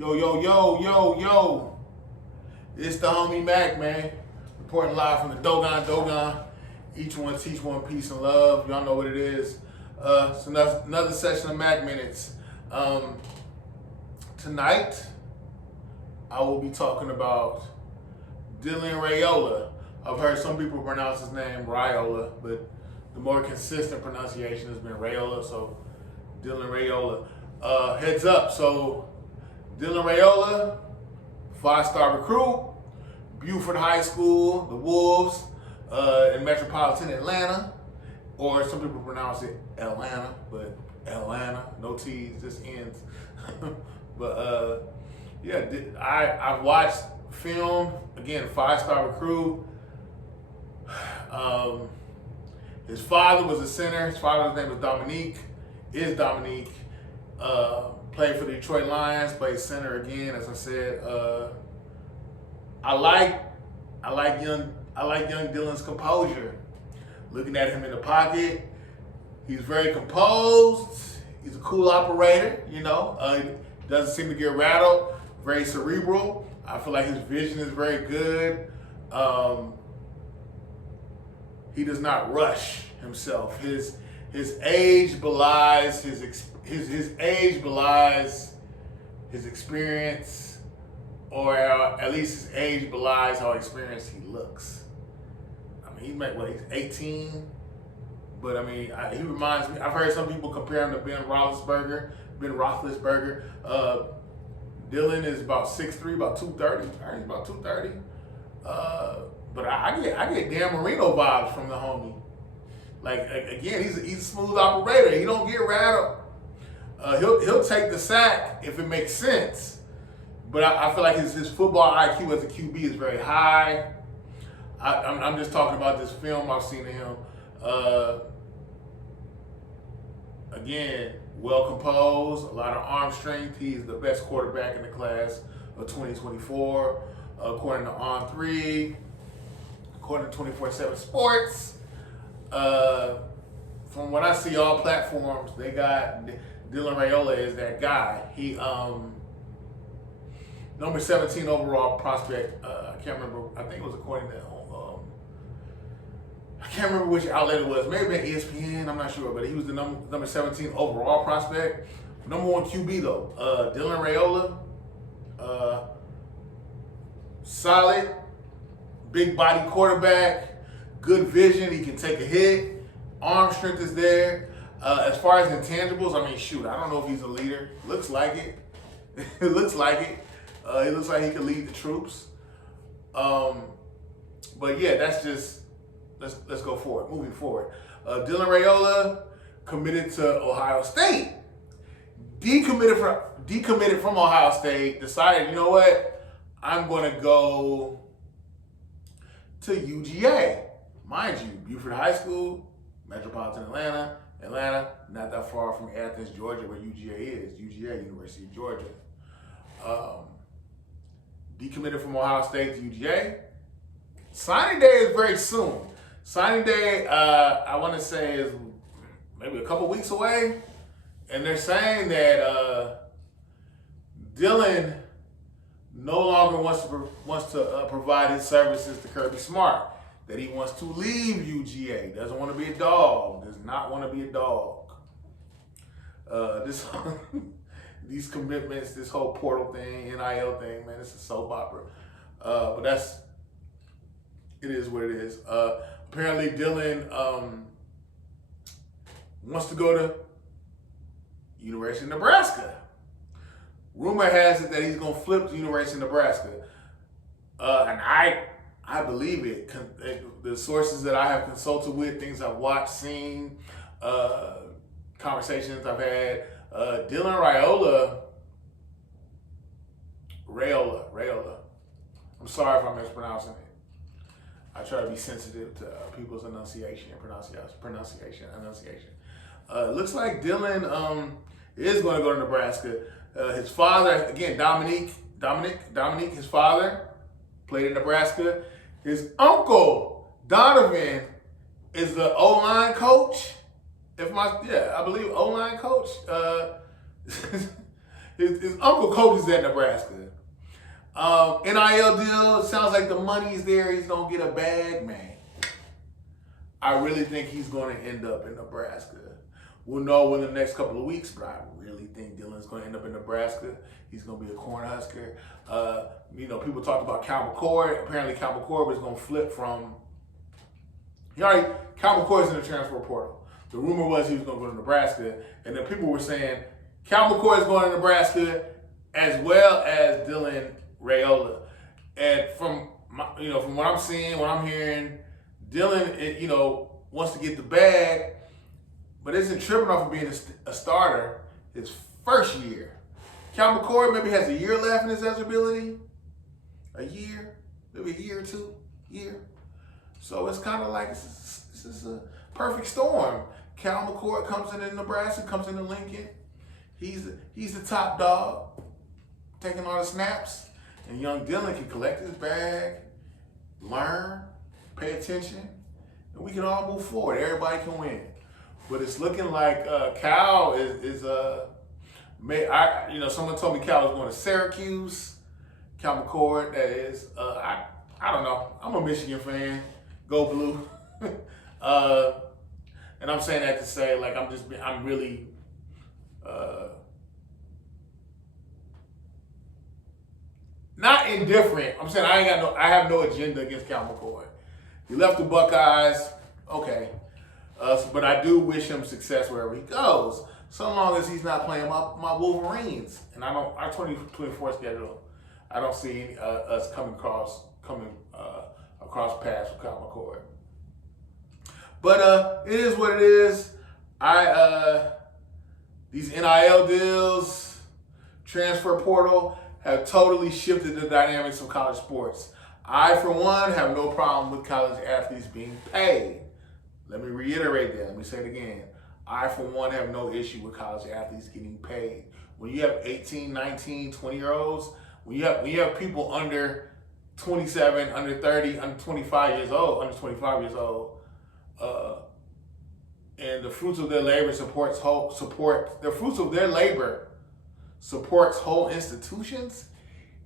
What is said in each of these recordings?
Yo, yo, yo, yo, yo. It's the homie Mac, man. Reporting live from the Dogon. Each one teach one, peace and love. Y'all know what it is. It's another session of Mac Minutes. Tonight, I will be talking about Dylan Raiola. I've heard some people pronounce his name Raiola, but the more consistent pronunciation has been Raiola, so Dylan Raiola. Heads up, so Dylan Raiola, 5-star recruit, Buford High School, the Wolves, in metropolitan Atlanta, or some people pronounce it Atlanta, but Atlanta, no T's, just N's. But yeah, I've watched film, again, 5-star recruit. His father was a center. His father's name was Dominique. Played for the Detroit Lions. Played center again, as I said. I like young Dylan's composure. Looking at him in the pocket, he's very composed. He's a cool operator. He doesn't seem to get rattled. Very cerebral. I feel like his vision is very good. He does not rush himself. His age belies his age belies his experience, or at least his age belies how experienced he looks. I mean, he's 18, but I mean, he reminds me. I've heard some people compare him to Ben Roethlisberger. Dylan is about 6'3", about 230. He's about 230. But I get Dan Marino vibes from the homie. Like, again, he's a smooth operator. He don't get rattled. He'll take the sack if it makes sense. But I feel like his football IQ as a QB is very high. I'm just talking about this film I've seen of him. Again, well composed, a lot of arm strength. He's the best quarterback in the class of 2024, according to On3, according to 24/7 Sports. From what I see, all platforms, they got Dylan Raiola is that guy. He number 17 overall prospect. I can't remember. I think it was according to I can't remember which outlet it was. Maybe ESPN. I'm not sure, but he was the number 17 overall prospect. Number 1 QB though. Dylan Raiola. Solid, big body quarterback. Good vision. He can take a hit. Arm strength is there. As far as intangibles, I mean, shoot, I don't know if he's a leader. Looks like it. It looks like it. It looks like he could lead the troops. But yeah, that's just, let's go forward. Moving forward. Dylan Raiola committed to Ohio State. Decommitted from Ohio State. Decided, you know what? I'm going to go to UGA. Mind you, Buford High School, metropolitan Atlanta, not that far from Athens, Georgia, where UGA is. UGA, University of Georgia. Decommitted from Ohio State to UGA. Signing day is very soon. Signing day, I want to say, is maybe a couple weeks away. And they're saying that Dylan no longer wants to provide his services to Kirby Smart. That he wants to leave UGA. Doesn't want to be a dog. Does not want to be a dog. These commitments, this whole portal thing, NIL thing, man, it's a soap opera. But it is what it is. Apparently Dylan wants to go to University of Nebraska. Rumor has it that he's going to flip to University of Nebraska. And I believe it. The sources that I have consulted with, things I've watched, seen, conversations I've had, Dylan Raiola. I'm sorry if I'm mispronouncing it. I try to be sensitive to people's enunciation. Looks like Dylan is going to go to Nebraska. His father, again, Dominique, his father played in Nebraska. His uncle, Donovan, is the O-line coach. I believe O-line coach. his uncle coaches at Nebraska. NIL deal, sounds like the money's there. He's going to get a bag, man. I really think he's going to end up in Nebraska. We'll know in the next couple of weeks, but I really think Dylan's going to end up in Nebraska. He's going to be a Cornhusker. People talked about Cal McCord. Apparently, Cal McCord was going to flip from. Cal McCord's in the transfer portal. The rumor was he was going to go to Nebraska, and then people were saying Cal McCord is going to Nebraska, as well as Dylan Raiola. And from what I'm seeing, what I'm hearing, Dylan, wants to get the bag, but isn't tripping off of being a starter his first year. Cal McCord maybe has a year left in his eligibility. A year, maybe a year or two, So it's kind of like this is a perfect storm. Cal McCord comes into Nebraska, comes into Lincoln. He's the top dog, taking all the snaps. And young Dylan can collect his bag, learn, pay attention, and we can all move forward. Everybody can win. But it's looking like Cal someone told me Cal was going to Syracuse. Cal McCord, that is. I don't know. I'm a Michigan fan. Go Blue. And I'm saying that to say, like, I'm really not indifferent. I'm saying I have no agenda against Cal McCord. He left the Buckeyes, okay. But I do wish him success wherever he goes, so long as he's not playing my Wolverines. And our 2024 schedule, I don't see us coming across paths with Cal McCord. But it is what it is. These NIL deals, transfer portal, have totally shifted the dynamics of college sports. I, for one, have no problem with college athletes being paid. Let me reiterate that. Let me say it again. I, for one, have no issue with college athletes getting paid. When you have 18, 19, 20-year-olds, when you have people under 27, under 30, under 25 years old, and the fruits of their labor supports whole institutions?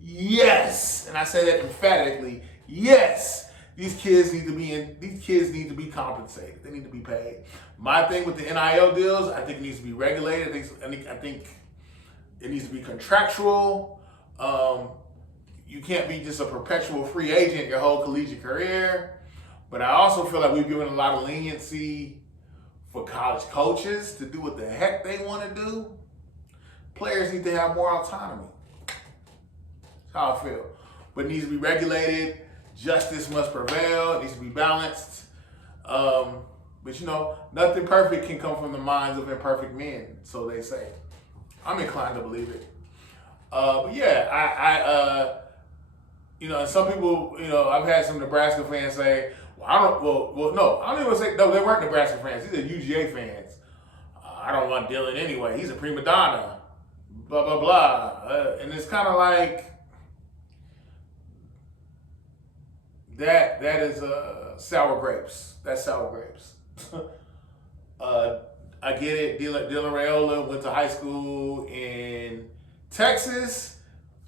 Yes. And I say that emphatically. Yes. These kids need to be compensated. They need to be paid. My thing with the NIL deals, I think it needs to be regulated. I think it needs to be contractual. You can't be just a perpetual free agent your whole collegiate career. But I also feel like we've given a lot of leniency for college coaches to do what the heck they want to do. Players need to have more autonomy. That's how I feel. But it needs to be regulated. Justice must prevail. It needs to be balanced. But nothing perfect can come from the minds of imperfect men, so they say. I'm inclined to believe it. But yeah, and some people, I've had some Nebraska fans say, I don't even say, no, they weren't Nebraska fans. These are UGA fans. I don't want Dylan anyway. He's a prima donna. Blah, blah, blah. And it's kind of like, that is sour grapes. That's sour grapes. I get it. Dylan Raiola went to high school in Texas.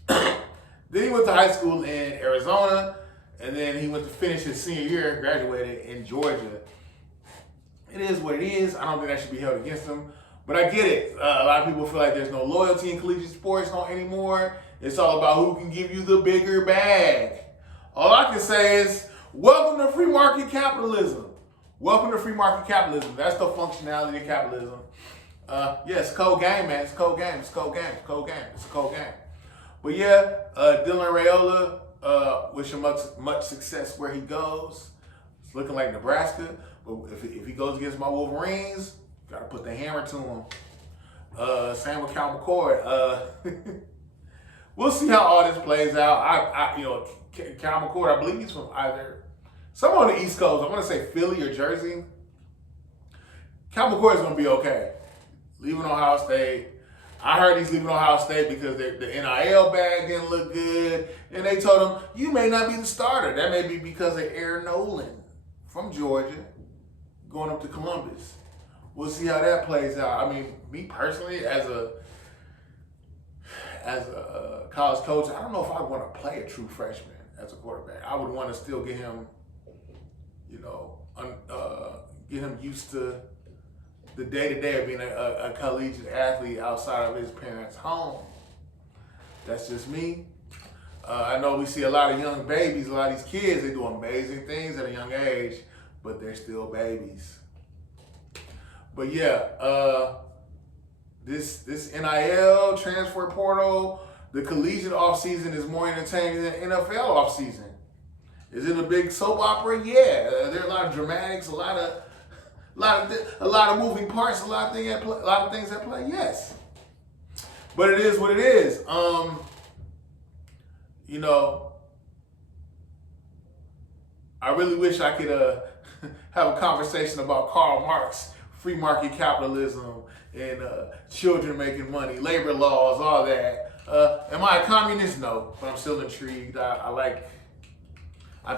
Then he went to high school in Arizona. And then he went to finish his senior year, graduated in Georgia. It is what it is. I don't think that should be held against him. But I get it. A lot of people feel like there's no loyalty in collegiate sports anymore. It's all about who can give you the bigger bag. All I can say is, welcome to free market capitalism. Welcome to free market capitalism. That's the functionality of capitalism. It's a cold game, man. It's a cold game. It's a cold game. It's a cold game. It's a cold game. But yeah, Dylan Raiola, wish him much success where he goes. It's looking like Nebraska. But if he goes against my Wolverines, gotta put the hammer to him. Same with Cal McCord. We'll see how all this plays out. Cal McCord, I believe he's from either somewhere on the East Coast. I want to say Philly or Jersey. Cal McCord is going to be okay. Leaving Ohio State. I heard he's leaving Ohio State because the NIL bag didn't look good. And they told him, you may not be the starter. That may be because of Aaron Nolan from Georgia going up to Columbus. We'll see how that plays out. I mean, me personally, as a as a college coach, I don't know if I want to play a true freshman as a quarterback. I would want to still get him, get him used to the day-to-day of being a collegiate athlete outside of his parents' home. That's just me. I know we see a lot of young babies, a lot of these kids, they do amazing things at a young age, but they're still babies. But yeah, this NIL, transfer portal, the collegiate offseason is more entertaining than NFL offseason. Is it a big soap opera? Yeah. There are a lot of dramatics, a lot of moving parts, a lot of things at play. Yes. But it is what it is. I really wish I could have a conversation about Karl Marx, free market capitalism, and children making money, labor laws, all that. Am I a communist? No, but I'm still intrigued. I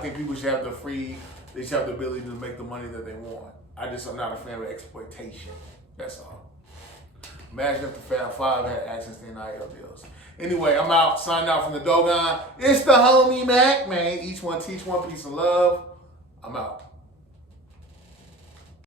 think people should have they should have the ability to make the money that they want. I'm not a fan of exploitation. That's all. Imagine if the Fab Five had access to NIL deals. Anyway, I'm out. Signed out from the Dogon. It's the homie Mac, man. Each one teach one, piece of love. I'm out.